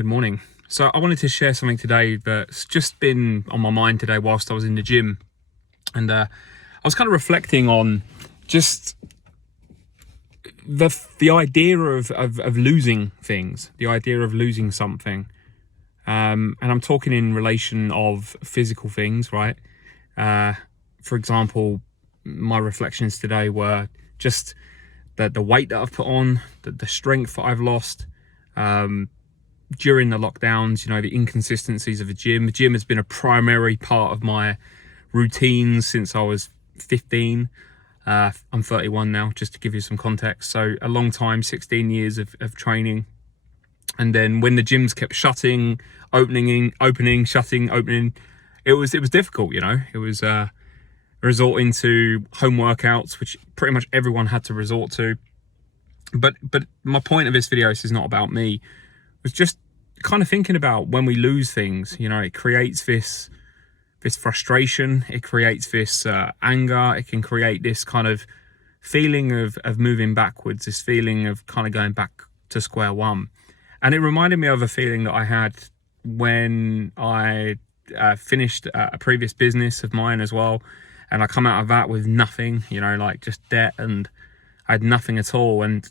Good morning. So I wanted to share something today that's just been on my mind today whilst I was in the gym. And I was kind of reflecting on just the idea of losing things, the idea of losing something. And I'm talking in relation of physical things, right? For example, my reflections today were just the weight that I've put on, the strength that I've lost. During the lockdowns, the inconsistencies of the gym. The gym has been a primary part of my routine since I was 15. I'm 31 now, just to give you some context. So a long time, 16 years of training. And then when the gyms kept shutting, opening, shutting, opening, it was difficult, It was resorting to home workouts, which pretty much everyone had to resort to. But my point of this video is not about me. Was just kind of thinking about when we lose things, it creates this frustration, it creates this anger, it can create this kind of feeling of moving backwards, this feeling of kind of going back to square one. And it reminded me of a feeling that I had when I finished a previous business of mine as well. And I come out of that with nothing, like just debt, and I had nothing at all. And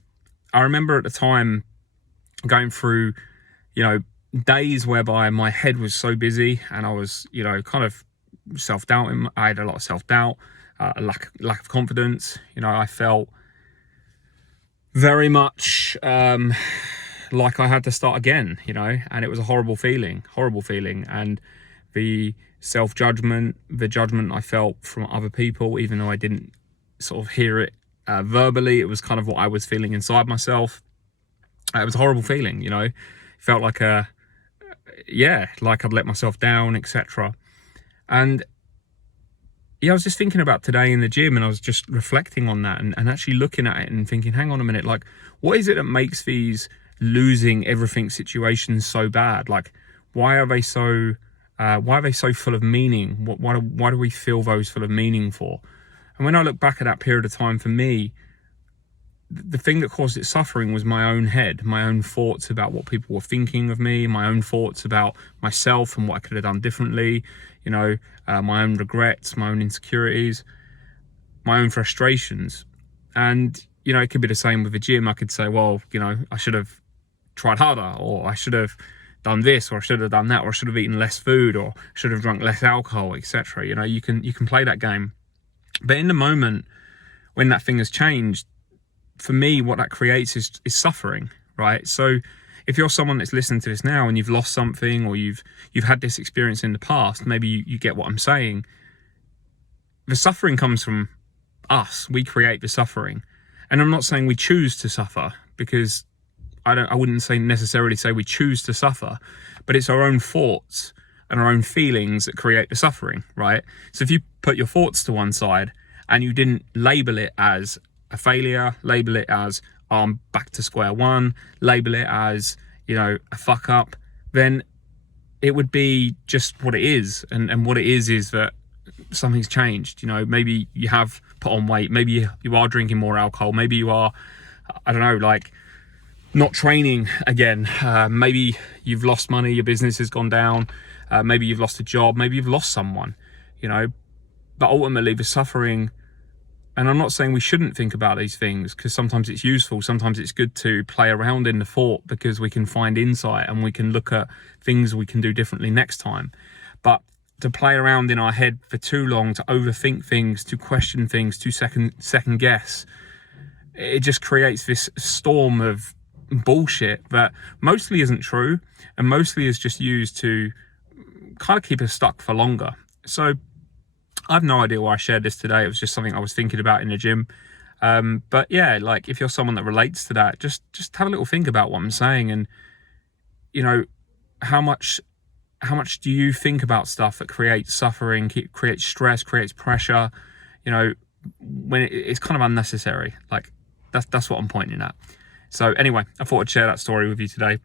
I remember at the time going through, days whereby my head was so busy and I was, kind of self-doubting. I had a lot of self-doubt, a lack of confidence. I felt very much like I had to start again, and it was a horrible feeling. And the self-judgment, the judgment I felt from other people, even though I didn't sort of hear it verbally, it was kind of what I was feeling inside myself. It was a horrible feeling, felt like like I'd let myself down, etc. And I was just thinking about today in the gym, and I was just reflecting on that and actually looking at it and thinking, hang on a minute, like, what is it that makes these losing everything situations so bad? Like, why are they so full of meaning? Why do we feel those full of meaning for? And when I look back at that period of time, for me, the thing that caused it suffering was my own head, my own thoughts about what people were thinking of me, my own thoughts about myself and what I could have done differently, my own regrets, my own insecurities, my own frustrations. And, it could be the same with the gym. I could say, well, I should have tried harder, or I should have done this, or I should have done that, or I should have eaten less food, or should have drunk less alcohol, etc. You can play that game. But in the moment when that thing has changed, for me, what that creates is suffering, right? So if you're someone that's listening to this now and you've lost something, or you've had this experience in the past, maybe you get what I'm saying. The suffering comes from us. We create the suffering. And I'm not saying we choose to suffer, because I wouldn't necessarily say we choose to suffer, but it's our own thoughts and our own feelings that create the suffering, right? So if you put your thoughts to one side and you didn't label it as a failure, label it as I'm back to square one, label it as, a fuck up, then it would be just what it is. And what it is that something's changed. Maybe you have put on weight, maybe you are drinking more alcohol, maybe you are, not training again. Maybe you've lost money, your business has gone down, maybe you've lost a job, maybe you've lost someone, but ultimately the suffering. And I'm not saying we shouldn't think about these things, because sometimes it's useful, sometimes it's good to play around in the thought, because we can find insight and we can look at things we can do differently next time. But to play around in our head for too long, to overthink things, to question things, to second guess, it just creates this storm of bullshit that mostly isn't true, and mostly is just used to kind of keep us stuck for longer. So I have no idea why I shared this today. It was just something I was thinking about in the gym. But yeah, like, if you're someone that relates to that, just have a little think about what I'm saying. And, how much do you think about stuff that creates suffering, creates stress, creates pressure, when it's kind of unnecessary? Like, that's what I'm pointing at. So anyway, I thought I'd share that story with you today.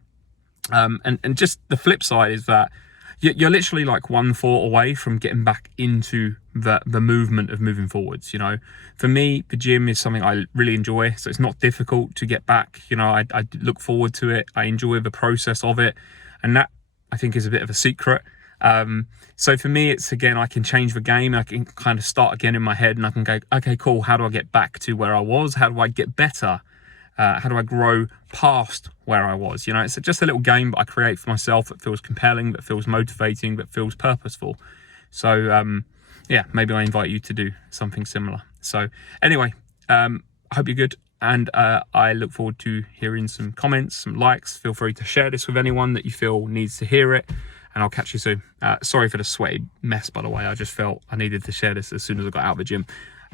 And just the flip side is that you're literally like one thought away from getting back into the movement of moving forwards. For me, the gym is something I really enjoy, so it's not difficult to get back. I look forward to it. I enjoy the process of it, And that, I think, is a bit of a secret. So for me, it's, again, I can change the game. I can kind of start again in my head, and I can go, okay, cool. How do I get back to where I was? How do I get better? How do I grow past where I was? You know, it's just a little game that I create for myself that feels compelling, that feels motivating, that feels purposeful. So yeah, maybe I invite you to do something similar. So anyway, I hope you're good, and I look forward to hearing some comments, some likes. Feel free to share this with anyone that you feel needs to hear it, and I'll catch you soon. Sorry for the sweaty mess, by the way. I just felt I needed to share this as soon as I got out of the gym.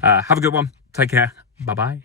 Have a good one. Take care. Bye-bye.